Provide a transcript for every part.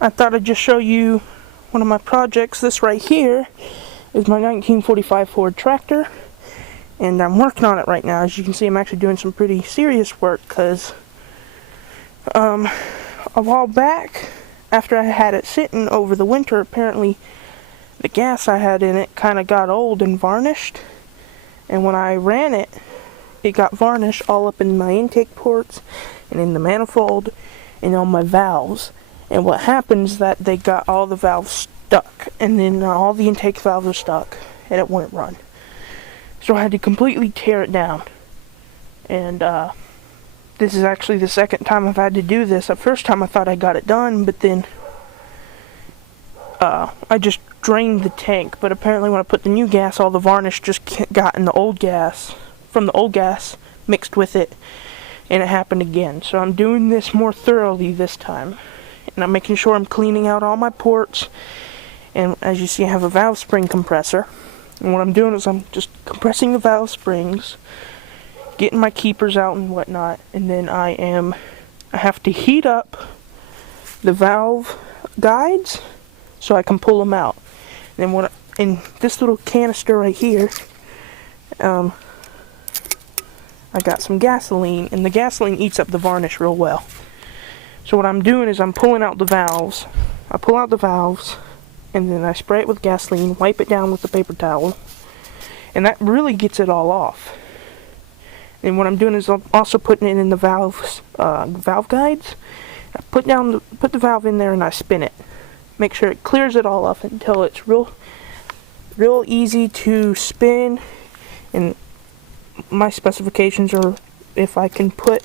I thought I'd just show you one of my projects. This right here is my 1945 Ford tractor, and I'm working on it right now. As you can see, I'm actually doing some pretty serious work because a while back, after I had it sitting over the winter, apparently the gas I had in it kind of got old and varnished, and when I ran it, it got varnished all up in my intake ports and in the manifold and on my valves. And what happens is that they got all the valves stuck, and then all the intake valves are stuck, and it wouldn't run. So I had to completely tear it down. And this is actually the second time I've had to do this. The first time I thought I got it done, but then I just drained the tank. But apparently when I put the new gas, all the varnish just got in the old gas, from the old gas, mixed with it, and it happened again. So I'm doing this more thoroughly this time. And I'm making sure I'm cleaning out all my ports. And as you see, I have a valve spring compressor. And what I'm doing is I'm just compressing the valve springs, getting my keepers out and whatnot. And then I have to heat up the valve guides so I can pull them out. And then in this little canister right here, I got some gasoline, and the gasoline eats up the varnish real well. So what I'm doing is I'm pulling out the valves. I pull out the valves, and then I spray it with gasoline, wipe it down with the paper towel, and that really gets it all off. And what I'm doing is I'm also putting it in the valve guides. I put the valve in there and I spin it. Make sure it clears it all off until it's real easy to spin. And my specifications are if I can put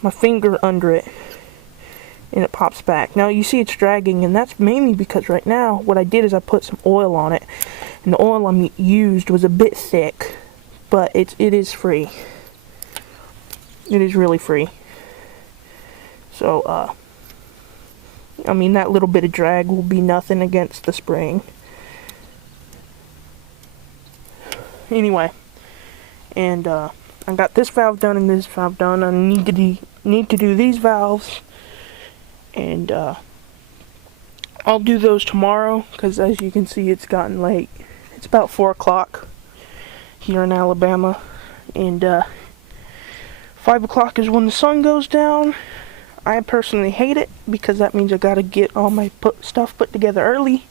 my finger under it and it pops back. Now you see it's dragging, and that's mainly because right now what I did is I put some oil on it, and the oil I used was a bit thick, but it is free. It is really free. So I mean, that little bit of drag will be nothing against the spring. Anyway, and I got this valve done and this valve done. I need to do these valves. And I'll do those tomorrow, because as you can see, it's gotten late. It's about 4 o'clock here in Alabama, and 5 o'clock is when the sun goes down. I personally hate it, because that means I gotta get all my stuff put together early.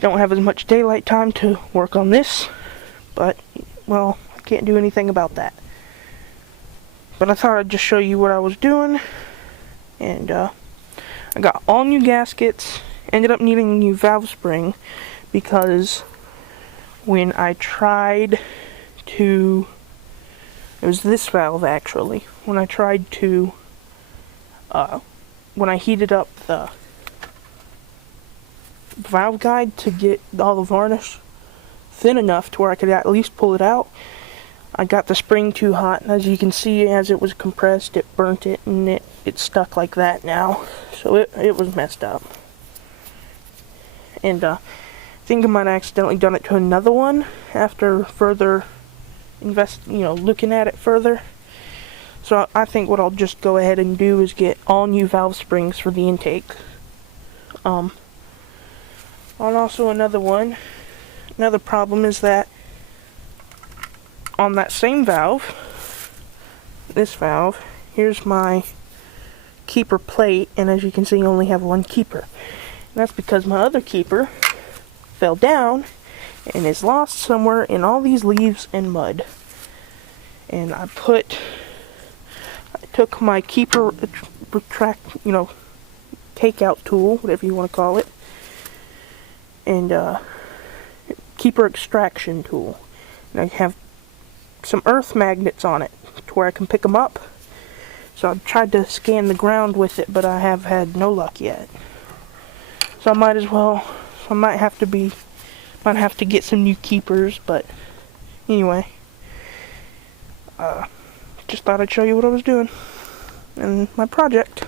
Don't have as much daylight time to work on this, but, well, I can't do anything about that. But I thought I'd just show you what I was doing. And I got all new gaskets. Ended up needing a new valve spring, because when I tried to, it was this valve actually, when I tried to, when I heated up the valve guide to get all the varnish thin enough to where I could at least pull it out, I got the spring too hot, and as you can see, as it was compressed, it burnt it, and it's stuck like that now. So it was messed up. And I think I might have accidentally done it to another one after further looking at it further. So I think what I'll just go ahead and do is get all new valve springs for the intake. And also another problem is that on that same valve, this valve, here's my keeper plate, and as you can see, I only have one keeper. And that's because my other keeper fell down and is lost somewhere in all these leaves and mud. And I took my keeper takeout tool, whatever you want to call it, and keeper extraction tool. And I have some earth magnets on it to where I can pick them up. So I've tried to scan the ground with it, but I have had no luck yet. So I might have to get some new keepers, but anyway, just thought I'd show you what I was doing and my project.